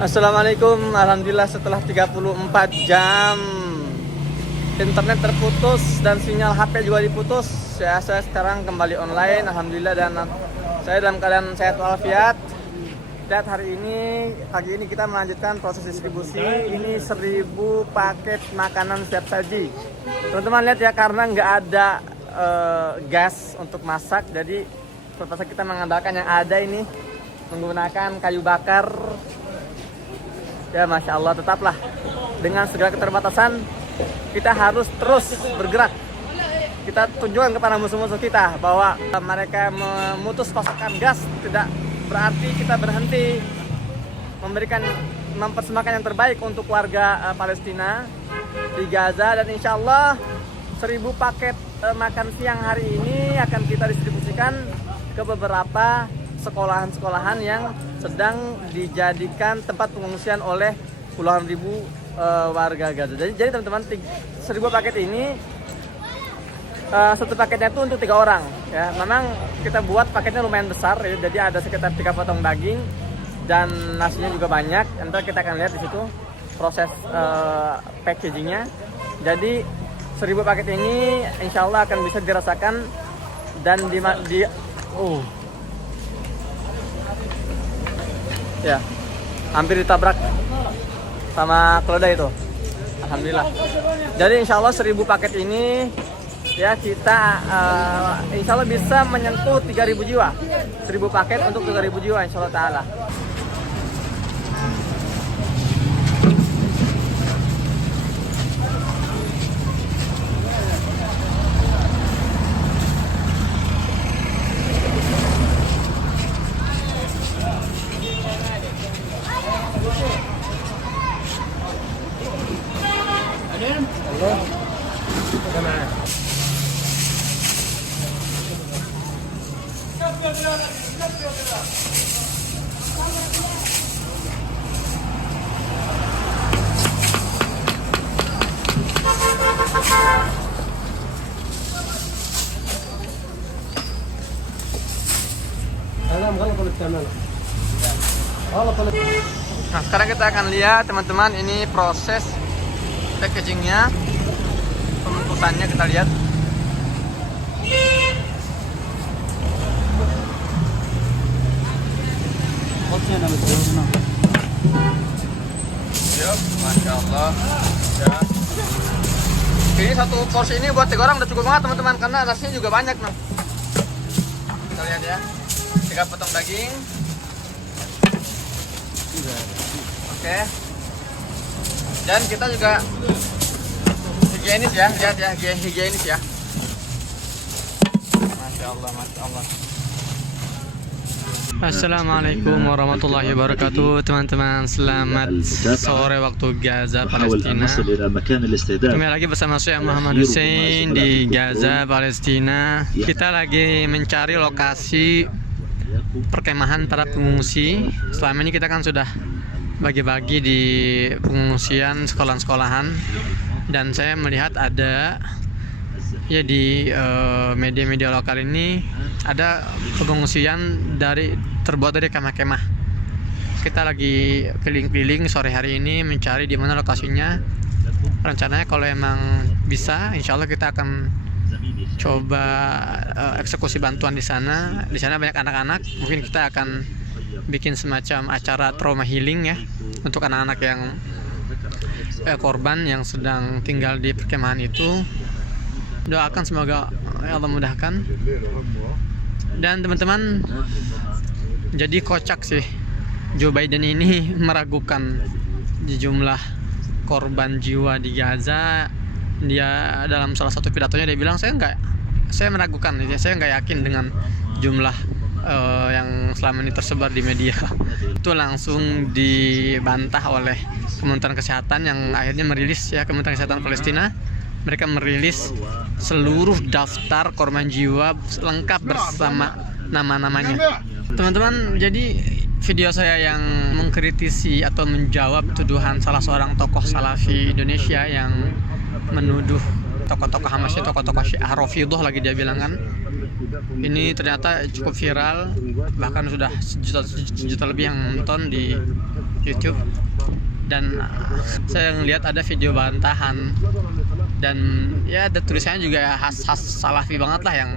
Assalamualaikum. Alhamdulillah setelah 34 jam internet terputus dan sinyal HP juga diputus, saya sekarang kembali online. Alhamdulillah, dan saya dalam keadaan sehat walafiat. Lihat, hari ini, pagi ini kita melanjutkan proses distribusi. Ini 1000 paket makanan siap saji. Teman-teman lihat ya, karena nggak ada gas untuk masak, jadi terpaksa kita mengandalkan yang ada ini, menggunakan kayu bakar. Ya, Masya Allah, tetaplah dengan segala keterbatasan kita harus terus bergerak. Kita tunjukkan kepada musuh-musuh kita bahwa mereka memutus pasokan gas tidak berarti kita berhenti mempersembahkan yang terbaik untuk warga Palestina di Gaza. Dan insya Allah 1000 paket makan siang hari ini akan kita distribusikan ke beberapa sekolahan-sekolahan yang sedang dijadikan tempat pengungsian oleh puluhan ribu warga Gaza. Jadi teman-teman, 1000 paket ini satu paketnya itu untuk 3 orang. Ya, memang kita buat paketnya lumayan besar, ya, jadi ada sekitar 3 potong daging dan nasinya juga banyak. Nanti kita akan lihat di situ proses packagingnya. Jadi 1000 paket ini insya Allah akan bisa dirasakan dan ya, hampir ditabrak sama keledai itu. Alhamdulillah. Jadi insya Allah 1000 paket ini ya kita insya Allah bisa menyentuh 3000 jiwa. 1000 paket untuk 3000 jiwa insya Allah ta'ala. Nah, sekarang kita akan lihat teman-teman, ini proses packagingnya, pembungkusannya kita lihat. Yuk, Masya Allah ya. Ini satu porsi ini buat 3 orang udah cukup banget teman-teman, karena nasinya juga banyak nih. Kita lihat ya, 3 potong daging. Oke. Dan kita juga higienis ya, lihat ya, higienis ya. Masya Allah, Masya Allah. Assalamualaikum warahmatullahi wabarakatuh, teman-teman. Selamat sore waktu Gaza, Palestina. Kembali lagi bersama saya Muhammad Hussein di Gaza, Palestina. Kita lagi mencari lokasi perkemahan para pengungsi. Selama ini kita kan sudah bagi-bagi di pengungsian sekolah-sekolahan, dan saya melihat ada ya di media-media lokal ini ada pengungsian terbuat dari kemah-kemah. Kita lagi keliling-keliling sore hari ini mencari di mana lokasinya. Rencananya kalau emang bisa, insya Allah kita akan coba eksekusi bantuan di sana. Di sana banyak anak-anak. Mungkin kita akan bikin semacam acara trauma healing ya untuk anak-anak yang korban yang sedang tinggal di perkemahan itu. Doakan semoga Allah mudahkan. Dan teman-teman, jadi kocak sih, Joe Biden ini meragukan jumlah korban jiwa di Gaza. Dia dalam salah satu pidatonya dia bilang, saya meragukan, saya nggak yakin dengan jumlah yang selama ini tersebar di media. Itu langsung dibantah oleh Kementerian Kesehatan yang akhirnya merilis ya, Kementerian Kesehatan Palestina. Mereka merilis seluruh daftar korban jiwa lengkap bersama nama-namanya. Teman-teman, jadi video saya yang mengkritisi atau menjawab tuduhan salah seorang tokoh Salafi Indonesia yang menuduh tokoh-tokoh Hamasnya, tokoh-tokoh Syiah Rafidhah lagi dia bilang kan. Ini ternyata cukup viral, bahkan sudah sejuta lebih yang nonton di YouTube, dan saya ngelihat ada video bantahan, dan ya ada tulisannya juga khas salafi banget lah, yang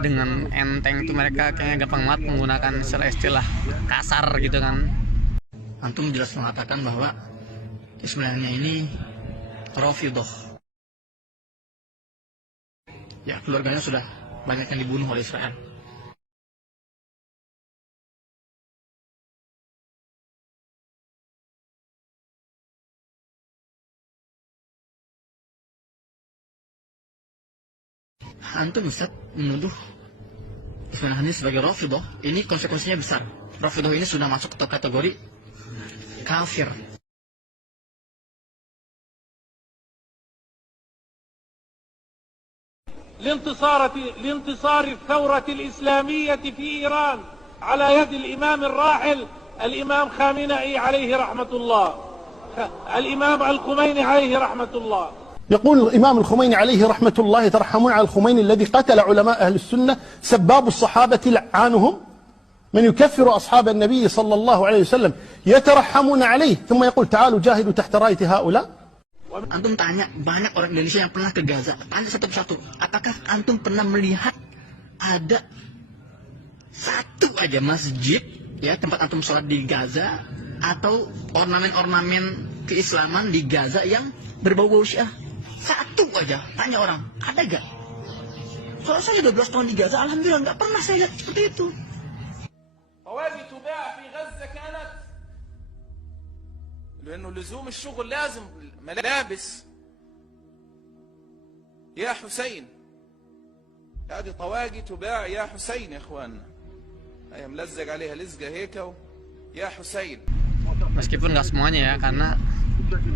dengan enteng itu mereka kayaknya gampang banget menggunakan istilah-istilah kasar gitu kan. Antum jelas mengatakan bahwa sebenarnya ini Rafidhah. Ya, keluarganya sudah banyak yang dibunuh oleh Israel. Antum bisa menuduh Ismail Haniyeh sebagai Rafidhah, ini konsekuensinya besar. Rafidhah ini sudah masuk ke kategori kafir. لانتصار الثورة الإسلامية في إيران على يد الإمام الراحل الإمام خامنئي عليه رحمة الله، الإمام الخميني عليه رحمة الله. يقول الإمام الخميني عليه رحمة الله: يترحمون على الخميني الذي قتل علماء أهل السنة سباب الصحابة لعانهم، من يكفر أصحاب النبي صلى الله عليه وسلم يترحمون عليه، ثم يقول تعالوا جاهدوا تحت راية هؤلاء. Antum tanya banyak orang Indonesia yang pernah ke Gaza, tanya satu persatu, apakah antum pernah melihat ada satu aja masjid ya tempat antum sholat di Gaza atau ornamen-ornamen keislaman di Gaza yang berbau-bau Syiah? Satu aja, tanya orang, ada gak? Soalnya saya 12 tahun di Gaza, alhamdulillah nggak pernah saya lihat seperti itu. طواجي تباع في غزة كانت لأنه لزوم الشغل لازم ملابس. يا حسين، هذه طواجي تباع يا حسين يا اخواننا، هي ملزق عليها لزقة هيك يا حسين. Meskipun nggak semuanya ya, karena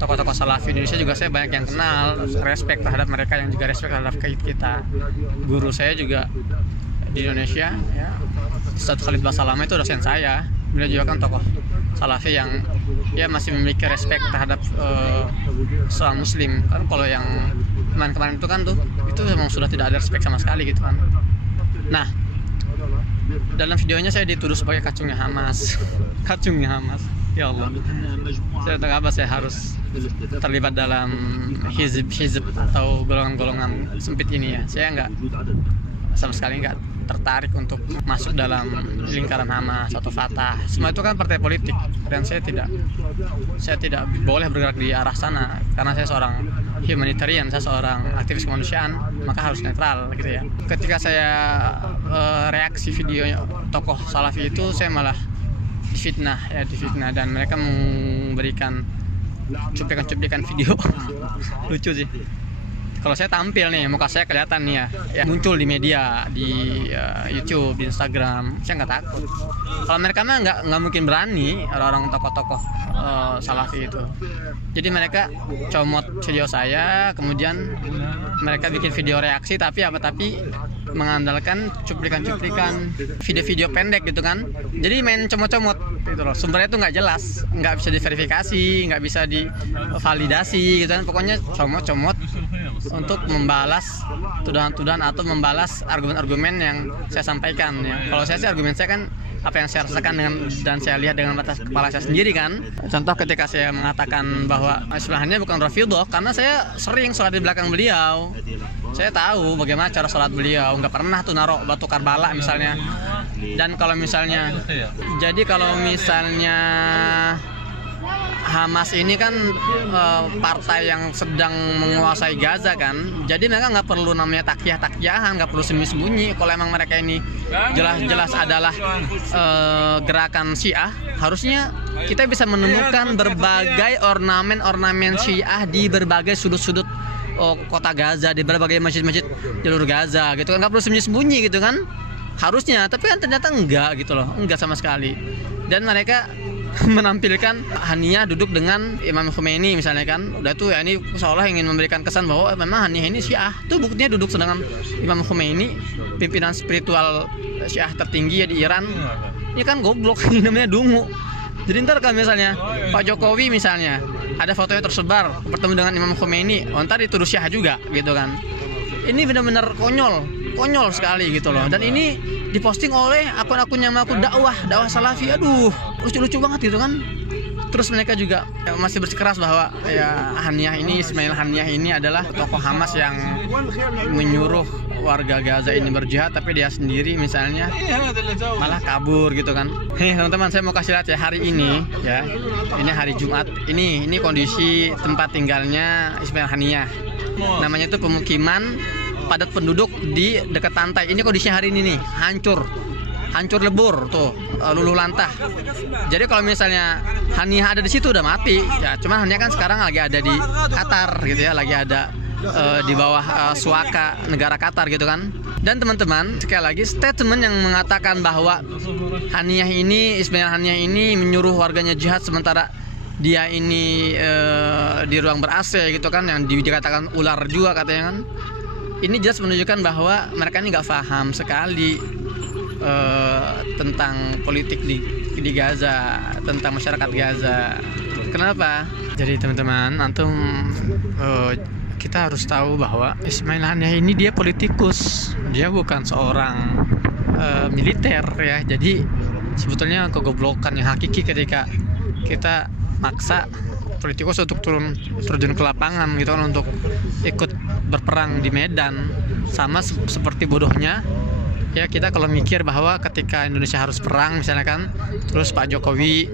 tokoh-tokoh salafi Indonesia juga saya banyak yang kenal, respect terhadap mereka, yang juga respect terhadap kita. Guru saya juga di Indonesia ya, Ustadz Khalid Basalamah itu dosen saya. Beliau juga kan tokoh salafi yang ya masih memiliki respect terhadap seorang muslim. Kan kalau yang kemarin itu kan itu memang sudah tidak ada respect sama sekali gitu kan. Nah, dalam videonya saya dituduh sebagai kacungnya Hamas. Kacungnya Hamas. Ya Allah, saya tahu apa saya harus terlibat dalam hizib atau golongan-golongan sempit ini ya. Saya sama sekali nggak tertarik untuk masuk dalam lingkaran Hamas atau Fatah. Semua itu kan partai politik, dan saya tidak boleh bergerak di arah sana karena saya seorang humanitarian, saya seorang aktivis kemanusiaan, maka harus netral gitu ya. Ketika saya reaksi video tokoh salafi itu, saya malah difitnah, dan mereka memberikan cuplikan video lucu sih. Kalau saya tampil nih, muka saya kelihatan nih ya muncul di media, di YouTube, di Instagram, saya nggak takut. Kalau mereka mah nggak mungkin berani, orang-orang tokoh-tokoh salafi itu. Jadi mereka comot video saya, kemudian mereka bikin video reaksi, tapi mengandalkan cuplikan video-video pendek gitu kan. Jadi main comot-comot gitu loh. Sumbernya itu nggak jelas, nggak bisa diverifikasi, nggak bisa divalidasi gitu kan. Pokoknya comot-comot untuk membalas tuduhan-tuduhan atau membalas argumen-argumen yang saya sampaikan ya. Kalau saya sih argumen saya kan apa yang saya rasakan dan saya lihat dengan mata kepala saya sendiri kan. Contoh ketika saya mengatakan bahwa Ismail Haniyeh bukan Rafidhah, karena saya sering sholat di belakang beliau. Saya tahu bagaimana cara sholat beliau, nggak pernah tuh naruh batu Karbala misalnya. Dan kalau misalnya Hamas ini kan partai yang sedang menguasai Gaza kan, jadi mereka nggak perlu namanya takyah-takyahan, nggak perlu sembunyi-sembunyi. Kalau emang mereka ini jelas-jelas adalah gerakan Syiah, harusnya kita bisa menemukan berbagai ornamen Syiah di berbagai sudut-sudut kota Gaza, di berbagai masjid-masjid jalur Gaza gitu kan, nggak perlu sembunyi-sembunyi gitu kan harusnya. Tapi kan ternyata enggak gitu loh, enggak sama sekali. Dan mereka menampilkan Haniyeh duduk dengan Imam Khomeini misalnya kan, udah tuh ya, ini seolah ingin memberikan kesan bahwa memang Haniyeh ini Syiah. Tuh buktinya duduk dengan Imam Khomeini, pimpinan spiritual Syiah tertinggi ya di Iran. Ini kan goblok, ini namanya dungu. Jadi ntar kalau misalnya Pak Jokowi misalnya ada fotonya tersebar bertemu dengan Imam Khomeini, ntar dituduh Syiah juga gitu kan. Ini benar-benar konyol sekali gitu loh. Dan ini diposting oleh akun-akun yang mengaku dakwah salafi. Aduh, lucu-lucu banget gitu kan. Terus mereka juga masih bersikeras bahwa ya Ismail Haniyah ini adalah tokoh Hamas yang menyuruh warga Gaza ini berjihad, tapi dia sendiri misalnya malah kabur gitu kan. Teman-teman, saya mau kasih lihat ya hari ini ya. Ini hari Jumat. Ini kondisi tempat tinggalnya Ismail Haniyah. Namanya itu pemukiman padat penduduk di dekat pantai. Ini kondisinya hari ini nih, hancur lebur tuh, luluh lantah. Jadi kalau misalnya Haniyah ada di situ udah mati ya. Cuma Haniyah kan sekarang lagi ada di Qatar gitu ya, lagi ada di bawah suaka negara Qatar gitu kan. Dan teman-teman, sekali lagi statement yang mengatakan bahwa Ismail Haniyah ini menyuruh warganya jihad sementara dia ini di ruang ber-AC gitu kan, yang dikatakan ular juga katanya kan. Ini jelas menunjukkan bahwa mereka ini nggak paham sekali tentang politik di Gaza, tentang masyarakat Gaza. Kenapa? Jadi teman-teman, antum kita harus tahu bahwa Ismail Haniyah ini dia politikus, dia bukan seorang militer ya. Jadi sebetulnya kegoblokan yang hakiki ketika kita maksa politikus untuk terjun ke lapangan gitu kan, untuk ikut berperang di medan. Sama seperti bodohnya ya kita kalau mikir bahwa ketika Indonesia harus perang misalnya kan, terus Pak Jokowi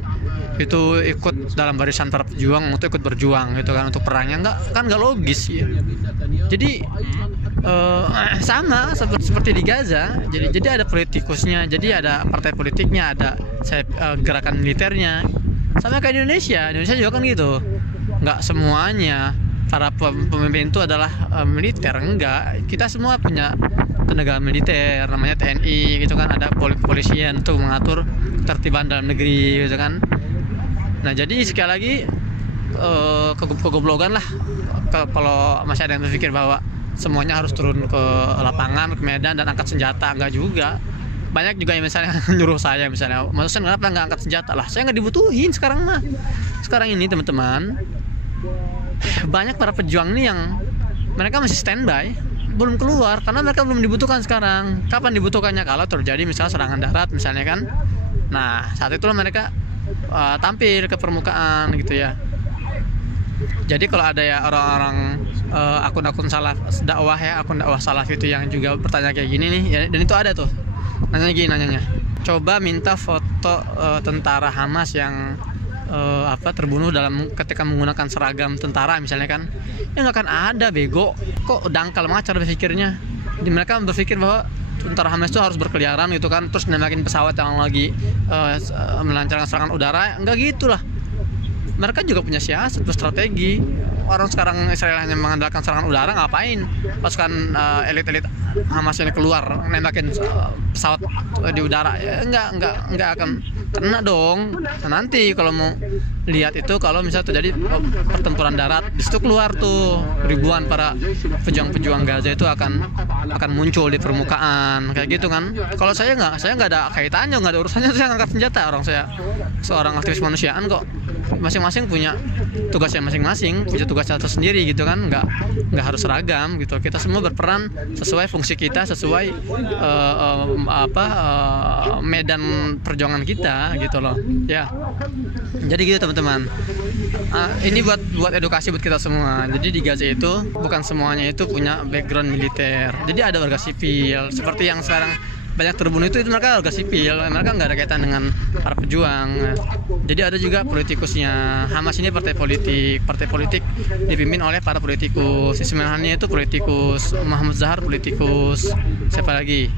itu ikut dalam barisan para pejuang untuk ikut berjuang gitu kan, untuk perangnya nggak logis ya. Jadi sama seperti di Gaza. Jadi ada politikusnya, jadi ada partai politiknya, ada gerakan militernya. Sama kayak Indonesia juga kan gitu. Nggak semuanya para pemimpin itu adalah militer, enggak. Kita semua punya tenaga militer namanya TNI gitu kan, ada kepolisian untuk mengatur ketertiban dalam negeri gitu kan. Nah jadi sekali lagi kegoblokan lah kalau masih ada yang berpikir bahwa semuanya harus turun ke lapangan, ke medan dan angkat senjata. Enggak juga. Banyak juga yang misalnya nyuruh saya misalnya, maksudnya kenapa nggak angkat senjata lah? Saya nggak dibutuhin sekarang mah. Sekarang ini teman-teman, banyak para pejuang nih yang mereka masih standby, belum keluar karena mereka belum dibutuhkan sekarang. Kapan dibutuhkannya? Kalau terjadi misalnya serangan darat misalnya kan. Nah saat itulah mereka tampil ke permukaan gitu ya. Jadi kalau ada ya orang-orang akun-akun salaf dakwah ya, akun dakwah salaf itu yang juga bertanya kayak gini nih ya, dan itu ada tuh nanyanya, coba minta foto tentara Hamas yang terbunuh ketika menggunakan seragam tentara misalnya kan, ya nggak akan ada, bego. Kok dangkal banget cara berpikirnya. Jadi mereka berpikir bahwa tentara Hamas itu harus berkeliaran gitu kan, terus nembakin pesawat yang lagi melancarkan serangan udara. Enggak gitulah. Mereka juga punya siasat, strategi. Orang sekarang Israel hanya mengandalkan serangan udara, ngapain pasukan elit-elit Hamas ini keluar nembakin pesawat di udara? Ya, enggak akan kena dong. Nah, nanti kalau mau lihat itu, kalau misalnya terjadi pertempuran darat, di situ keluar tuh ribuan para pejuang-pejuang Gaza itu akan muncul di permukaan kayak gitu kan. Kalau saya nggak ada kaitannya, nggak ada urusannya, saya ngangkat senjata. Orang saya seorang aktivis kemanusiaan kok. Masing-masing punya tugasnya masing-masing, punya tugasnya tersendiri gitu kan, nggak harus seragam gitu. Kita semua berperan sesuai fungsi kita, sesuai medan perjuangan kita gitu loh ya. Jadi gitu teman-teman, ini buat edukasi buat kita semua. Jadi di Gaza itu bukan semuanya itu punya background militer, jadi ada warga sipil seperti yang sekarang banyak terbunuh itu mereka warga sipil, mereka nggak ada kaitan dengan para pejuang. Jadi ada juga politikusnya. Hamas ini partai politik dipimpin oleh para politikus. Ismail Haniyah itu politikus, Muhammad Zahar politikus, siapa lagi,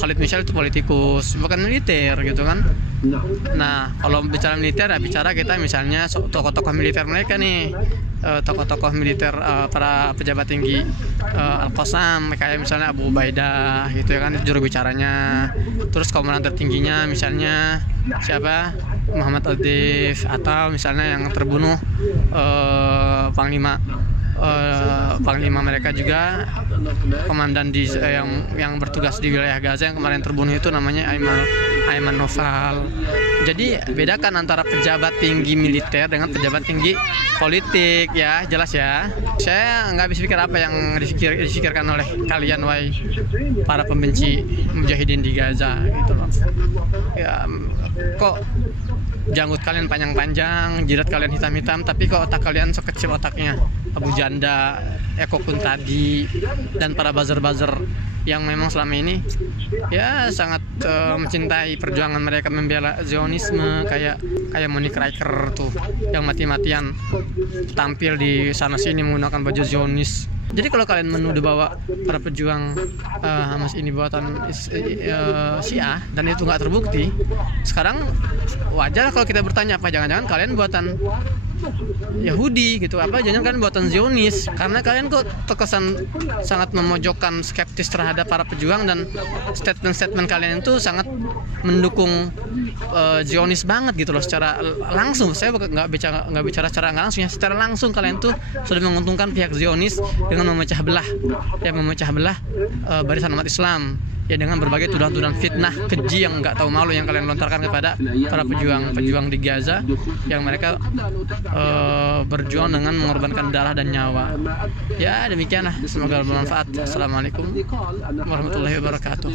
Khalid Mishal itu politikus, bukan militer gitu kan. Nah kalau bicara militer ya bicara kita misalnya tokoh-tokoh militer mereka nih, tokoh-tokoh militer para pejabat tinggi Al-Qassam, kayak misalnya Abu Ubaidah gitu ya kan, juru bicaranya. Terus komandan tertingginya misalnya siapa, Muhammad Adif, atau misalnya yang terbunuh panglima mereka juga, komandan yang bertugas di wilayah Gaza yang kemarin terbunuh itu namanya Ayman Nofal. Jadi bedakan antara pejabat tinggi militer dengan pejabat tinggi politik ya, jelas ya. Saya nggak bisa pikir apa yang difikirkan oleh kalian, wahai para pembenci mujahidin di Gaza gitu loh. Ya kok janggut kalian panjang-panjang, jidat kalian hitam-hitam, tapi kok otak kalian sekecil otaknya Abu Janda, Eko Kuntadi, dan para buzzer-buzzer yang memang selama ini ya sangat mencintai perjuangan mereka membela Zionisme, kayak Monique Riker tuh yang mati-matian tampil di sana sini menggunakan baju Zionis. Jadi kalau kalian menuduh bahwa para pejuang Hamas ini buatan Syiah dan itu nggak terbukti, sekarang wajar kalau kita bertanya, apa jangan-jangan kalian buatan Yahudi gitu, apa jangan kalian buatan Zionis, karena kalian kok terkesan sangat memojokkan, skeptis terhadap para pejuang, dan statement-statement kalian itu sangat mendukung Zionis banget gitu loh secara langsung. Saya nggak bicara secara nggak langsung ya, secara langsung kalian tuh sudah menguntungkan pihak Zionis dengan memecah belah barisan umat Islam ya, dengan berbagai tuduhan-tuduhan fitnah keji yang nggak tahu malu yang kalian lontarkan kepada para pejuang di Gaza yang mereka berjuang dengan mengorbankan darah dan nyawa. Ya demikianlah, semoga bermanfaat. Assalamualaikum warahmatullahi wabarakatuh.